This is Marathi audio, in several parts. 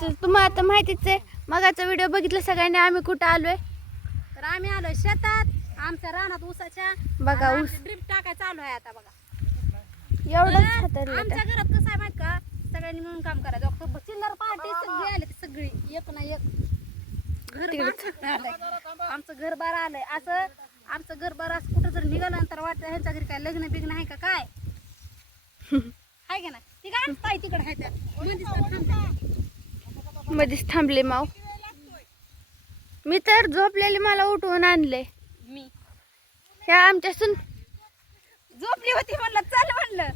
तर तुम्हाला आता माहितीच आहे. मगाचा व्हिडिओ बघितला सगळ्यांनी आम्ही कुठं आलोय? तर आम्ही आलोय शेतात. आमच्या रानात ऊसाच्या. बघा ऊस. ड्रिप टाकाय चालू आहे आता बघा. तर हाताळलं आमच्या घरात कसं आहे माहीत का? सगळ्यांनी मिळून काम करायचं. चिल्लर पार्टी सगळी आली सगळी. एक ना एक. घर आलंय. आमचं घर बार आलंय. असं आमचं घर बार असं कुठं जर निघाल्यानंतर वाटतं ह्यांच्या घरी काय लग्न बिग्न आहे का काय? आहे का ना ती काय तिकडे आहे त्या तर. मध्येच थांबले माव. मी तर झोपलेले मला उठवून आणले मी. ह्या आमच्या सुन झोपली होती म्हणलं चल म्हणलं.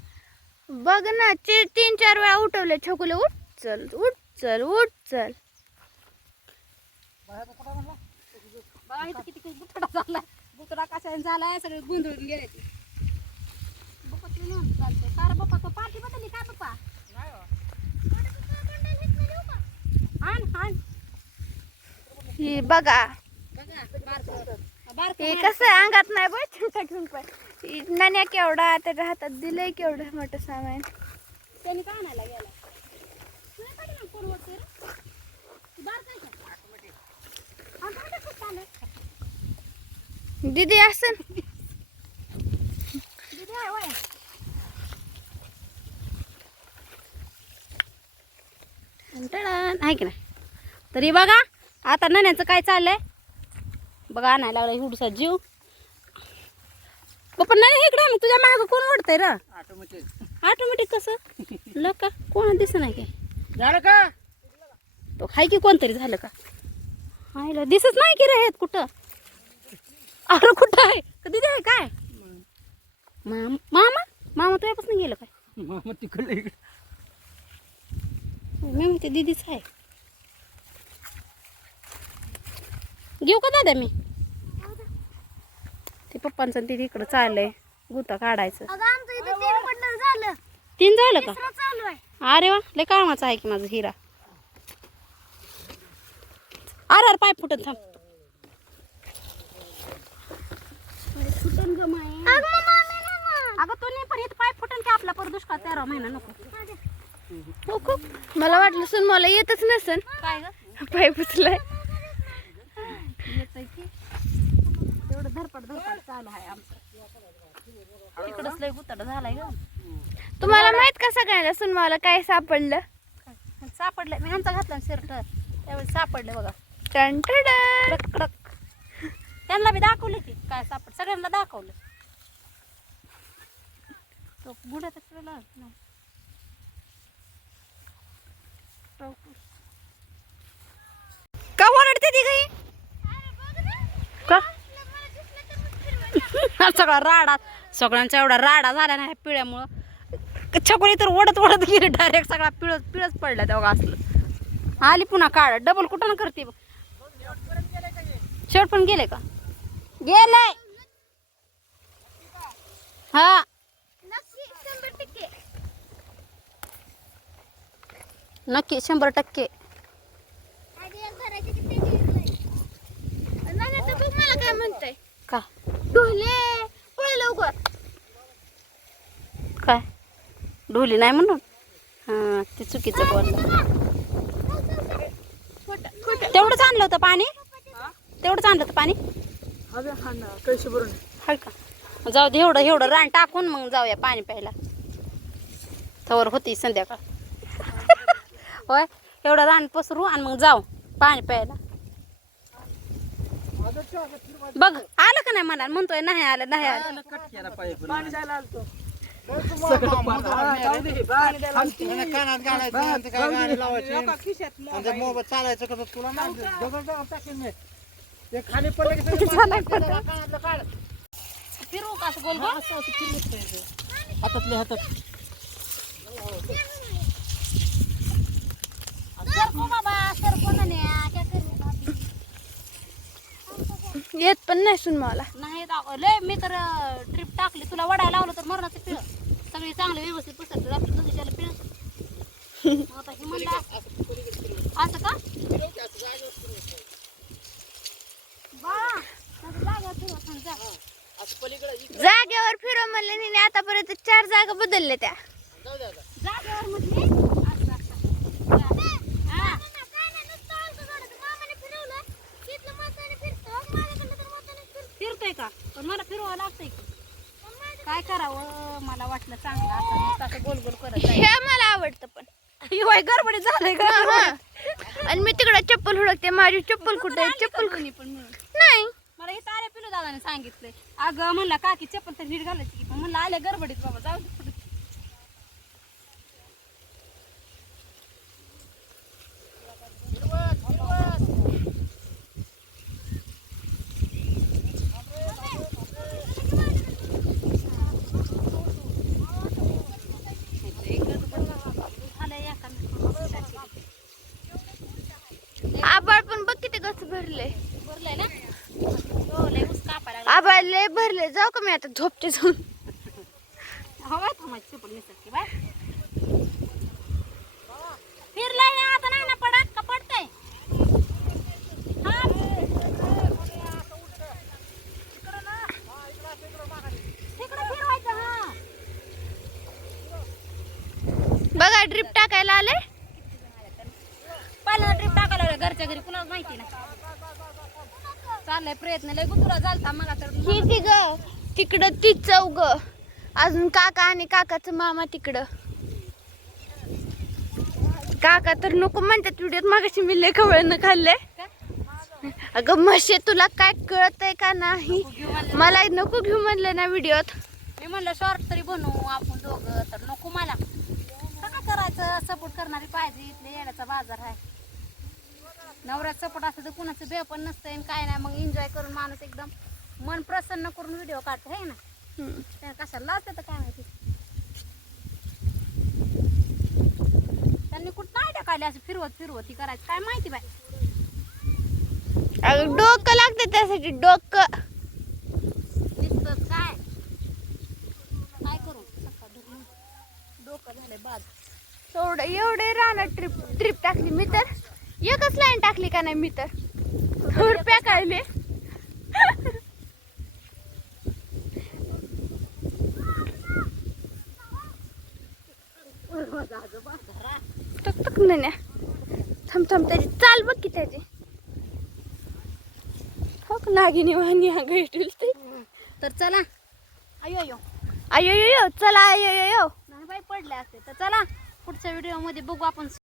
बघ ना चे- तीन चार वेळा उठवले छकुले उठ चल उठ चल उठ चल. बघा इथं किती किती बुतडा झाला बुतडा कशाने झालाय? सगळे गुंधळून गेले. ते बाप्पा पाठी बदलली काय बाप्पा आण आण ही बघा. हे कसं अंगात नाही बघ पण ही नाण्या केवढा त्याच्या हातात दिलंय केवढं मोठं सामान. त्यांनी का आणायला गेला. दीदी असन. टणान, आहे की नाही? तरी बघा. आता नण्याचं काय चाललंय? बघा आणायला लागला हुडसा जीव. पप्पा नाही इकडे मग. तुझ्या मागं कोण ओढतंय र? ऑटोमॅटिक कसं? लका कोण दिसत नाही काय? झालं का? तो हाय की कोणतरी झालं का? आईला दिसत नाही की रे हे कुठं? अरे कुठं आहे? कधी आहे काय? मामा मामा? मामा तुझ्यापासून गेलं काय? मग तिकडलं इकडे. मी म्हणते दिदीच आहे. दादा मी. ते पप्पांचं आणि ते तिकडं चाललंय गुता काढायचं. तीन झालं. तीन झालं का? चालू आहे. अरे वा लय कामाचं आहे की माझं हिरा. अरे अरे पाय फुटत थांब. अगं तू नाही पण इथं पाय फुटन की आपला पर दुष्काळ तेरा महिना नको. हो खूप मला वाटलं सुन मला येतच नसन. काय ग? पाय पुचलाय चालू आहे आमचं. तिकडंच लय गुताड झालाय ग. तुम्हाला माहीत का सगळ्यांना सुन मला काय सापडलं? सापडलं मी आमचा घातला शर्ट त्यावेळी सापडले बघा. टन. कडक त्यांना बी दाखवले की काय सापड सगळ्यांना दाखवलं. तो तर तुला नाही. टोकूस. का ओरडते ती गाई का सगळा राडा. सगळ्यांचा एवढा राडा झाला नाही पिळ्यामुळं. छकुली तर ओढत ओढत गेली डायरेक्ट सगळा पिळत पिळच पडला तेव्हा असलं. आली पुन्हा काढ. डबल कुठं करते बघ. शेवट पण गेले का? गेलाय हा. नक्की शंभर टक्के मला काय म्हणताय का ढोले पळ लवकर काय ढोली नाही म्हणून? हा ते चुकीचं बोललं. तेवढंच आणलं होतं पाणी? तेवढंच आणलं होतं पाणी? हा कैसे हाय का? जाऊ दे एवढं एवढं रान टाकून मग जाऊया पाणी प्यायला. तवर होती संध्याकाळ. होय एवढं रान पसरू आणि मग जाऊ पाणी प्यायला. बघ आलं का नाही मला म्हणतोय नाही आलं नाही आलं. कानात घालायचं काय गाणी लावायची. मोबाईल. चालायचं कसं? तुला माहिती ते खाली पडलं की सगळं कानातलं काढ. फिरू का असं गोल? हातातले हातात. सरकू बाबा सरकू ना न्या, क्या करू बाबी? येत पण नाही सुन मला. नाही दाखव. लय मी तर ट्रिप टाकली. तुला वडायला लावलं तर मरणाचं पिळ. सगळी चांगले व्यवस्थित पुसत रात्री दुसऱ्याला पिळ. आता हे म्हणलं असं का? बाळा, जागा जा. जागेवर फिरव म्हणलं नाही आतापर्यंत चार जागा बदलल्या त्या जागेवर म्हटली असं, असं. हा. का? पण मला फिरवावं लागतंय की. काय करावं? मला वाटलं चांगलं असं नुसतं असं गोल गोल करत हे. मला आवडतं पण. होय गडबडीत झालंय हा, का. आणि मी तिकडे चप्पल हुडकते माझी चप्पल कुठे आहे? चप्पल दोन्ही पण मिळून नाही. मला हे तारे पिलू दादाने सांगितलंय. अगं म्हणला काकी चप्पल तर नीट घालायची की पण म्हणलं आले गडबडीत बाबा जाऊ दे पुढे. झालंय एका मिनिटाची. आबाळ पण बघ किती गच भरले भरलंय ना? हो लय ऊस कापायला लागला. आबाळ लय भरले. जाऊ का मी आता झोपते जाऊन? हवा थांबायची चपल निसत की बाय. फिरलाय ना आता नाही ना पडत का पडतंय? बघा ड्रिप टाकायला आले. पहिल्यांदा ट्रिप टाकायला घरच्या घरी. कुणाला माहिती ना? चाललाय प्रयत्न लय गुतुरा झालता मग तर. ही ती ग तिकडं ती चौग अजून काका आणि काकाचं मामा तिकडं. काका तर नको म्हणतात व्हिडिओत मागाशी मी लय कवळनं खाल्ले अगं म्हशे तुला काय कळत आहे का नाही. मला नको घेऊ म्हणलं ना व्हिडिओत. मी म्हणलं शॉर्ट तरी बनवू आपण दोघं तर नको मला. काय करायचं? सपोर्ट करणारी पाहिजे इथले येण्याचा बाजार आहे. नवऱ्यात सपोर्ट असतं तर कुणाचं बे पण नसतं आणि काय नाही. मग एन्जॉय करून माणूस एकदम मन प्रसन्न करून व्हिडिओ काढतो आहे ना? त्या कशाला लाजते तर काय माहिती? त्यांनी कुठं नाही टाकायले असं फिरवत फिरवत ही करायचं? काय माहिती बाय अगं डोकं लागतं त्यासाठी डोकं. दिसत काय? काय करू? सकाळ डोकं झालंय बाद एवढं एवढे राहणार ट्रिप ट्रिप टाकली मी तर. एकच लाईन टाकली का नाही मी तर? रुपया काढले टक टक नन्या थांब थांब त्याची. चाल बघ की त्याची. हो नागिनी वाहनी हा भेटेल ते तर चला. अयो अयो अयो यो चला अयो यो बाई पडले असते. तर चला पुढच्या व्हिडिओमध्ये बघू आपण.